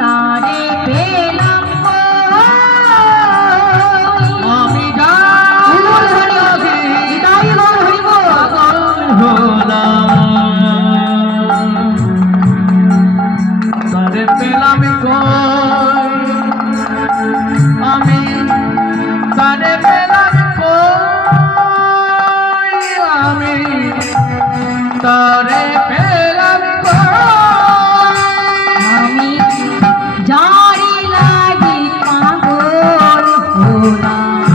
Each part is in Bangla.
তারে পেলাম আমি তারে পেলাম আমি তারে পেলাম আমি তারে পেলাম আমি যারি লাগি পাগল হলাম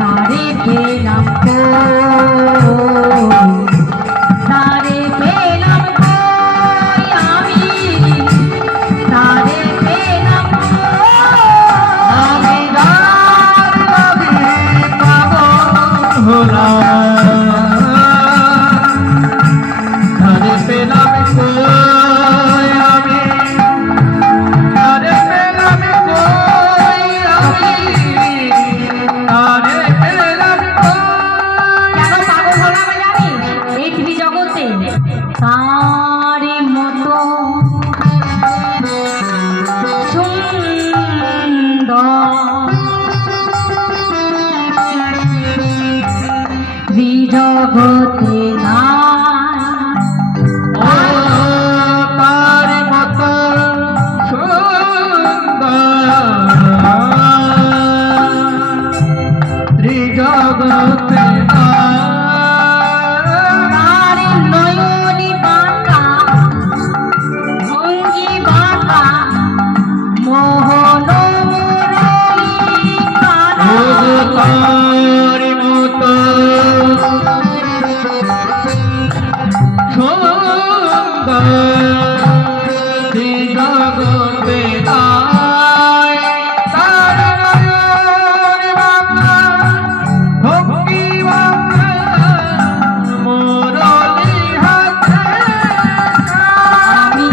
তারে পেলাম তারে পেলাম আমি তারে পেলাম আমি পাগল হলাম তারে পেলাম আমি তারে পেলাম আমি তারে পেলাম কেন পাগল হলাম জানিস এই পৃথিবী জগতে তারে মতো জগতে তার মতো সুন্দর জগতে তার নয়নি বাঁকা ভঙ্গি বাঁকা মোহন মুরলী তার মতো সুন্দর জগতে তার ভক্তি মুরলী হাতে আমি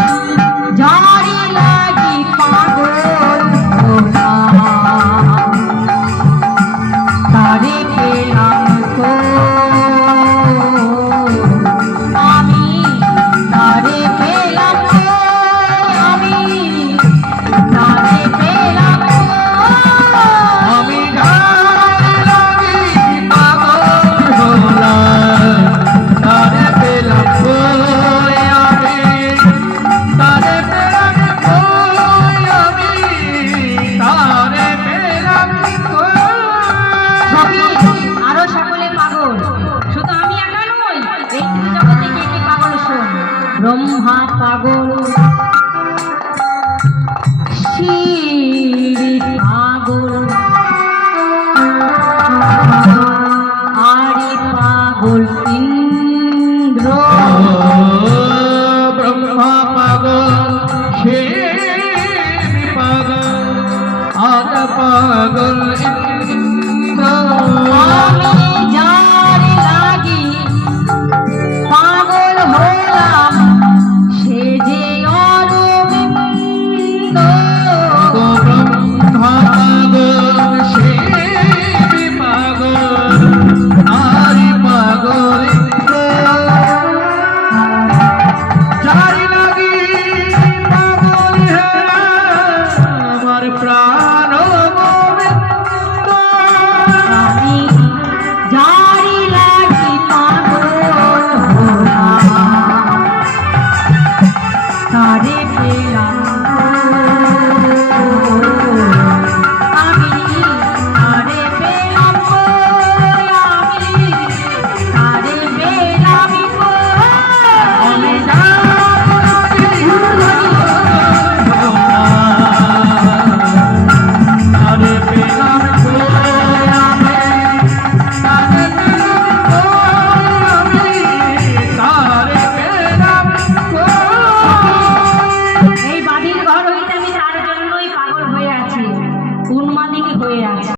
যারি লাগি পাগল হলাম তারে পেলাম আমি তারে পেলাম আমি তারে পেলাম আমি লাগি পাগল হলাম তারে পেলাম আমি তারে পেলাম আমি তারে পেলাম সবই আরো সকলে পাগল শুধু আমি একা নই এই জগতে কে কে পাগল শোন ব্রহ্মা পাগল শিব পাগল আরি পাগল ইন্দ্র ব্রহ্মা পাগল শিব পাগল আর পাগল ইন্দ্র আমি যার লাগি পাগল হলাম সে যে অরবিন্দ ব্রহ্মা পাগল শিব পাগল আর পাগল ইন্দ্র যারি লাগি পাগল হে আমার প্রাণ গোবিন্দ আমি যারি লাগি পাগল হলাম তারে পেলাম